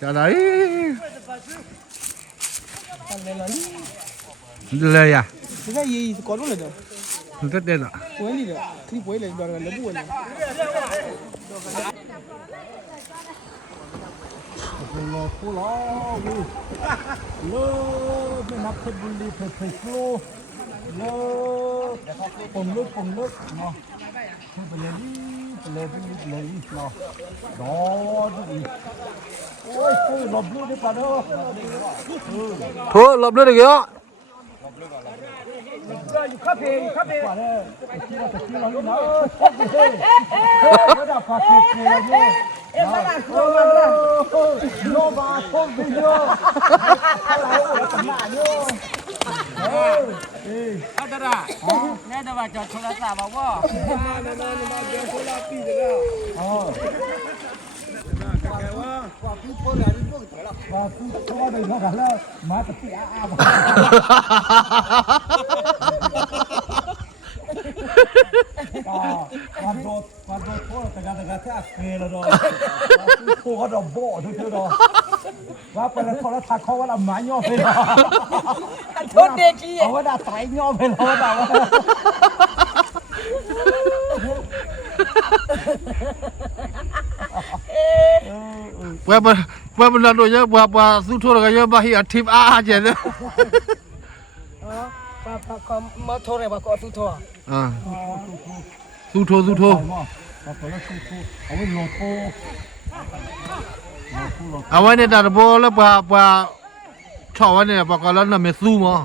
chả đấy lời à cái gì có luôn rồi rất đen ạ quấy đi rồi khi quấy lại đoàn nó buồn lô phô lô lôไม่นับเพชรบุรีเพชรโลลปงลึกเนาะไปเลยเนาะดอดีโอ้ยหลบลูกได้ป่ะเนาะ thôi lộp lên được kìa 카페ป่ะเนาะที่เราเนาะก็ได้พาไปเที่ยวเนาะโนบาโควิโยอะไรวะตั้งหน้าเนาะเอาดาราแม่ดาราจอดโทรศัพท์บอกว่ามาเดี๋ยวโทรศัพท์ปีเดียวอ๋อว่าพี่พ่อหลานพี่พ่อถอยละว่าพี่พ่อได้เท่ากันแล้วมาตะกี้อาบวันโดดโทษแต่การแท้เกลือแล้วเนาะพวกเขาดอกโบ้ทุกทีเนาะว่าไปแล้วโทรทัศน์เขาว่าละหมาย่อไปเนาะโทษเด็กขี้เอาว่าด่าไตย่อไปแล้วด่าว่าว่ามันเราเยอะว่าสู้ทั่วเราเยอะมาเฮียทิพอาเจนเลยก็มาโทรเลยว่าก็สู้ทั่วสู้ทั่วเอาไว้ในตาโบแล้วว่าชอบไว้เนี่ยบอกกันแล้วน่ะไม่สู้มั้ง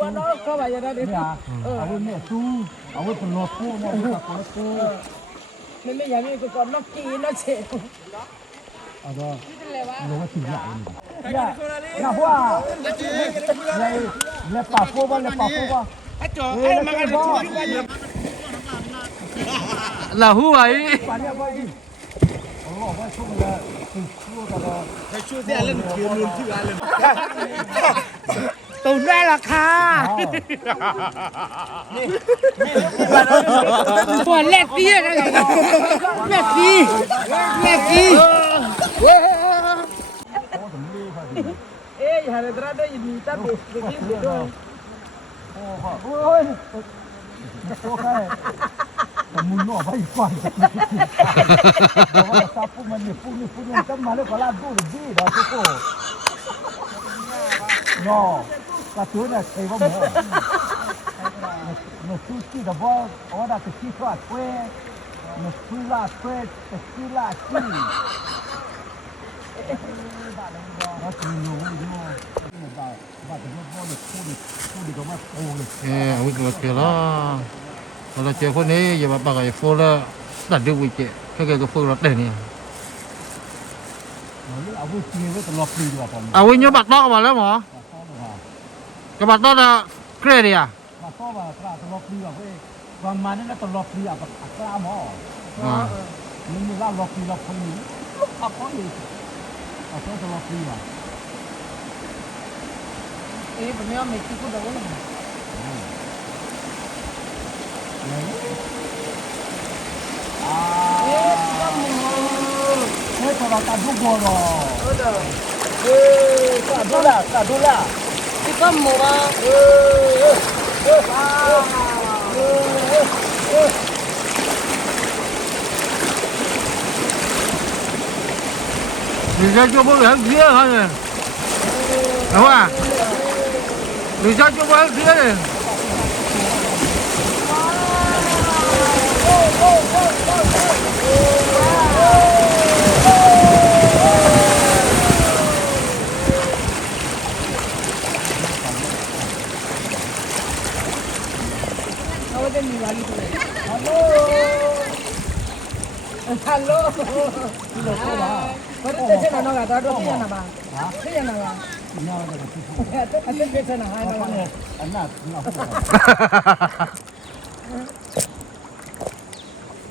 วันนั้นก็ไปยังได้ดิเอาไว้เนี่ยสู้เอาไว้เป็นรถตู้เนี่ยเป็นตู้ไม่อย่างนี้ก็ก่อนนกกีนกเชฟเอาก็รู้ว่าถึงใหญ่อย่าว่าเลยป่าโฟบ้านเลยป่าโฟบ้านไอ้จ่อไอ้มากันช่วยกันlà hú ấyป่าเนี่ยว่าดิโอ้ว่าช่วงละคือช่วงละให้ช่วยที่อะไรเขียนลืมที่อะไรตุ่นได้ราคาหัวเล็กดีนะแม่กี้เอ๊ะอย่าเดือดได้ยินตั้งเด็กกินเด็กด้วยโอ้ยโอเคแต่มุนนอกไปฟังว่าซาปูมันเนี่ยปูนี่ตั้งมาแล้วก็ลาดูดีดอกโก้เนาะกระตุ้นเนี่ยใช่ว่าหมอเนี่ยซูชิดบอกว่าได้ที่ฟาดเว้ยเนี่ยซูลาชีวิ่งมาเจอแล้วเราเจอคนนี้อย่ามาปากไอ้โฟแล้วตัดดูวิจิแค่ก็โฟรถเด่นนี่เอาวิ่งเงี้ยก็ตลอดปีดีกว่าผมเอาวิ่งเยอะบัดนอกมาแล้วหมอกระบัดนอกอะเกรดอ่ะมาซ้อมาตลอดปีว่าเว้ยวันมานี่ก็ตลอดปีอ่ะแบบกล้าหมอมันมีล่าล็อกปีล็อกคนนี้ขับเขาอยู่เอาซ้อตลอดปีอ่ะเอ๊ะผมไม่เอาเมจิกูเดาเลยเฮ้ยตลอดการทุกคนหรอกาดูละที่ก็หมูอ่ะ你这就不很贴哈呢，老板，你这就不很贴呢。Hello. What is this? No, no, that don't be na ba. Be na ba. No, no. I think it's na hai na ba. Anna, no.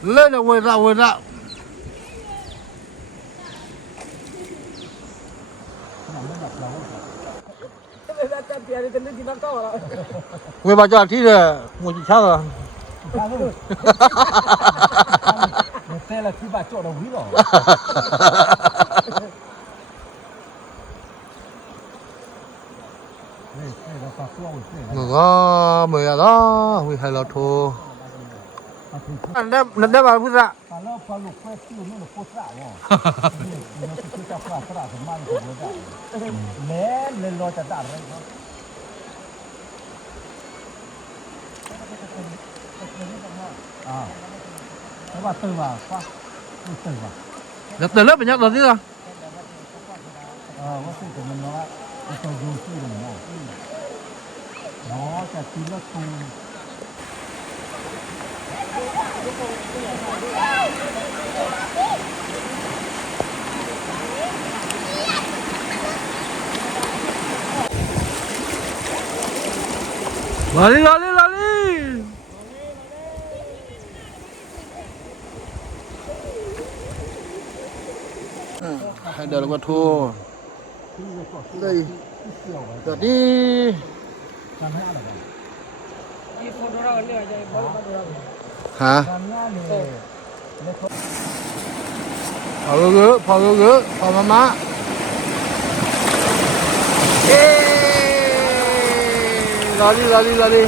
Lên là quên ra. Người bà cho thì là một chị sao rồi. Thế là khi bà chỗ đồng ý rồi. ปลาตัวอุ่นเสีย ngủ có mười à đó huy hay là thua ปลาถึง anh đem vào phút ra ปลาเล่าปลาลูกแค่ชื่อนี่หนูโคตรสาวอ่ะเนี่ยคือจะปลาสระสมัยของเราได้แม่เล่นรอจะด่าอะไรครับแต่ว่าตื่นว่าฟ้าตื่นว่า được từ lớp mình nhắc rồi chứ rồi ว่าตื่นแต่มันว่าจะดูชื่อเลยเนาะเนาะจะตีละตู lò đi hai đợt là qua thua đây đợt đi ทำให้อะไรบ้าง ที่โฟโต้เราเนี่ยจะบอลมาดูเรา hả ทำงานเลยแล้วเขา phò gỡ phò má ê lo đi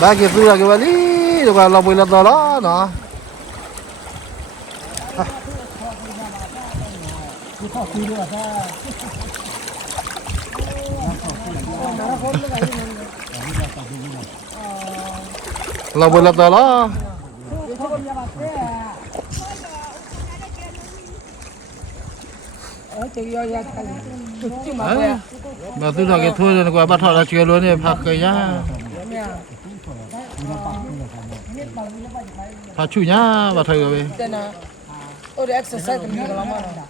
ba kia pula ke bali rồi qua lo bui lo đó nó ที่เขาคุยด้วยว่า lo bui lo đó จะยอยกันจุ่มมาเลย mà tôi nói cái thôi rồi qua bắt họ là chuyện luôn này phạt cái nhá เนี่ย phạt chủ nhá và thầy rồi เดี๋ยวนะโอ้เดี๋ยว exercise กันอยู่กับเรามาเนาะ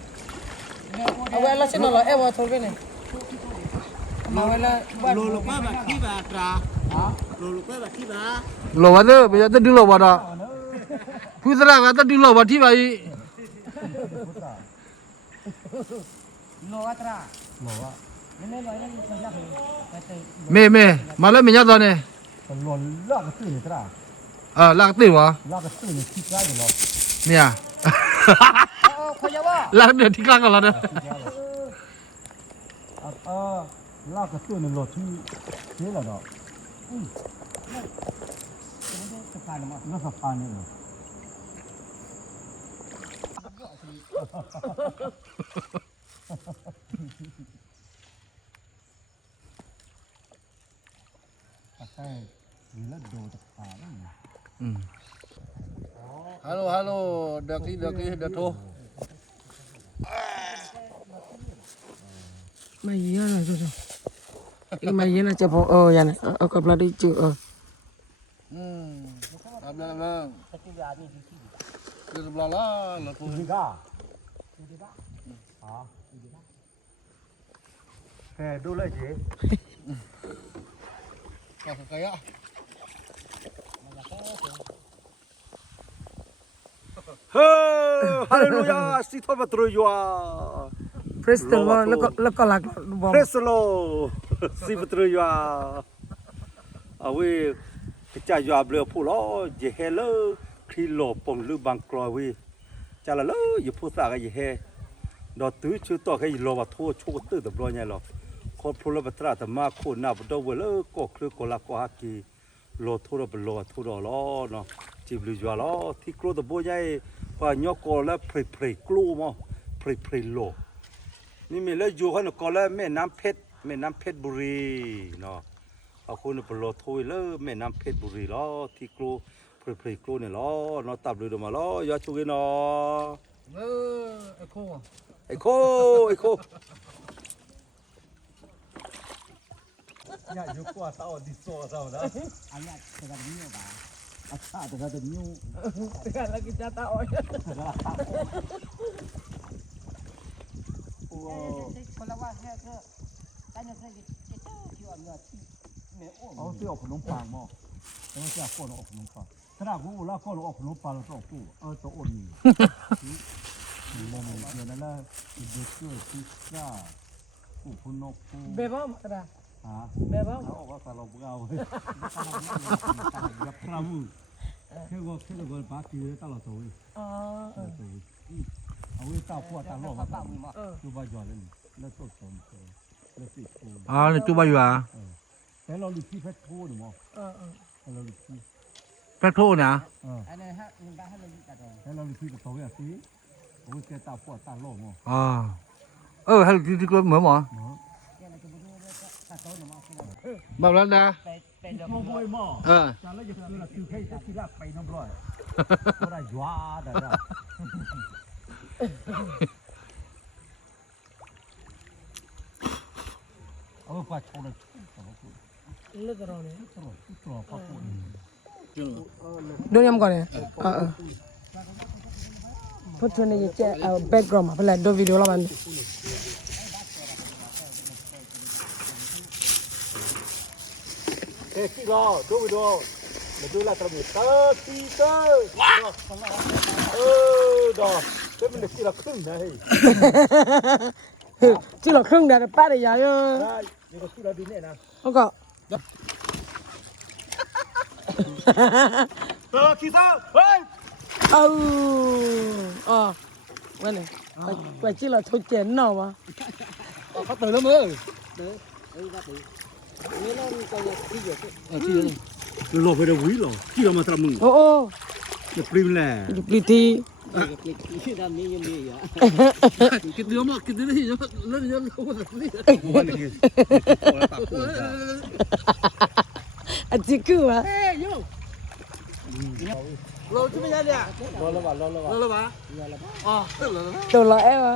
เอาเวลาฉันนอนเอวทนกันเนี่ยมาเวลาบ้าน lô lục á bà khi bà trà lô lục á bà khi bà lo vào đó bây giờ tôi đi lo vào đó phu ra cái tôi đi lo vào thì vậy โลอัตรา บอกว่า เนี่ยลอยนั่นสัญญาเลยแต่ mẹ mà lấy mình nhắc rồi này ตำรวจลากกระตื้อนี่ตรา à lạc tiền hả ลากกระตื้อนี่คิดได้อยู่หรอ nè เขาจะว่า lạc được thì lạc rồi đó ลากกระตื้อนี่รถที่นี่แหละเนาะสะพานมาแล้วสะพานนี่เหรอใช่หรือแล้วโดนสะพานนั่น hello được đi thôi ไม่เยอะเลยดูๆไม่เยอะนะจะพออย่างนี้เอากับเราได้เจอ làm lên cứ lo là thôi ดีก้าแกดูเลยจี cái á 할렐루야 시토바 들어요 praise the Lord แล้วก็หลักบอก 프레슬로 시부 들어요 아왜 자 요아블 풀어 제헬로 크릴로 뽕르 방크로위 잘라로 유포사가 예해 너 뜨추 또 cái lo và thua chu tư tập lo nhai lo con phulo bát ra tập ma khu na bát đâu vừa có khứ có la có haki lo thua lo thua lo nó chỉ lưu dọa lo thì klo tập bôi nhai và nhóc có là pre klo mà pre loนี่มีแล้วอยู่เขาก็แล้วแม่น้ำเพชรบุรีเนาะเอาคนไปรอทุยแล้วแม่น้ำเพชรบุรีล้อที่กลัวเพลกลัวเนี่ยล้อเนาะตับเลยดูมาล้อยอดชุกินเนาะไอ้โคอย่าอยู่กว่าเต่าดิโซ่เต่านะอันนี้จะกันนิ้วป่ะอาชาจะกันนิ้ว แล้วกินจะตาอ้อย คนละว่าแค่ตั้งใจจะที่ว่าเนื้อที่เนื้ออ้วน เอาเสื้อออกขนมปังมั้งแล้วเสื้อก้นออกขนมปังขนาดกูแล้วก้นออกขนมปังแล้วต้องกูตัวอ้วนนี่โมโมเดี๋ยวนั้นละเด็กเกิดพิซซ่ากูพุ่นนกกู เบบ้ามากระดา ฮะ เบบ้า เอาว่าตลบเอายับพรามู cái bà kia tao là tôi อ๋อเออ เอาไว้เต้าพวกตาโลกมาดูว่าย่อยเลยแล้วตัวสมแล้วติดกู อ่านี่จุบอยู่อ่ะ แต่เราลิขี้เพชรทูนี่มั้ง เออ เราลิขี้ แพ็คโทนะ อันนี้ฮะมึงได้ให้เราจัด แต่เราลิขี้กับตัวอย่างนี้เอาไว้แกตาพวกตาโลกมั้ง อ่าให้ที่ก็เหมือนหมอแบบนั้นนะ เป็น โมบอยมั้ง จานแล้วจะคือเราคือให้ที่รักไปน้ำร้อยก็ได้ยัวได้ได้เอาไปปัดชนเลย เลิกกันแล้วเนี่ย ตัวปัดชน เดินยำก่อนเนี่ยพูดถึงในเจ้าแบ็กกราวด์มาเป็นไรดูวิดีโอแล้วมัน เฮ้ยที่รอดูวิดีโอมาดูแลตระมีเตอร์ตีเตอร์ดอกเฮ้ยมันเด็กที่เราครึ่งนะเฮ้ย ที่เราครึ่งเดือนป้าได้ยาเยอะ ได้นี่ก็ที่เราดีเนี่ยนะ แล้วก็ เตอร์ตีเตอร์เฮ้ย เอาอ๋อวันนี้ไปที่เราทุกเจนเนาะวะ เขาตื่นแล้วมือ ดูหลบไปเดี๋ยววิ่งหรอที่เรามาทำมึง โอ้โอ้ จะปริมแหล่ ดูปลีที ที่ด้านนี้ยังมีอ่ะ กินเนื้อมากกินเนื้อที่เยอะเล่นเยอะโคตรนี่ วันนี้ตักตัว อันที่คือวะ เราจะไม่ใช่เนี่ย รอแล้ววะ เราละวะอ๋อ ตัวเราเอวะ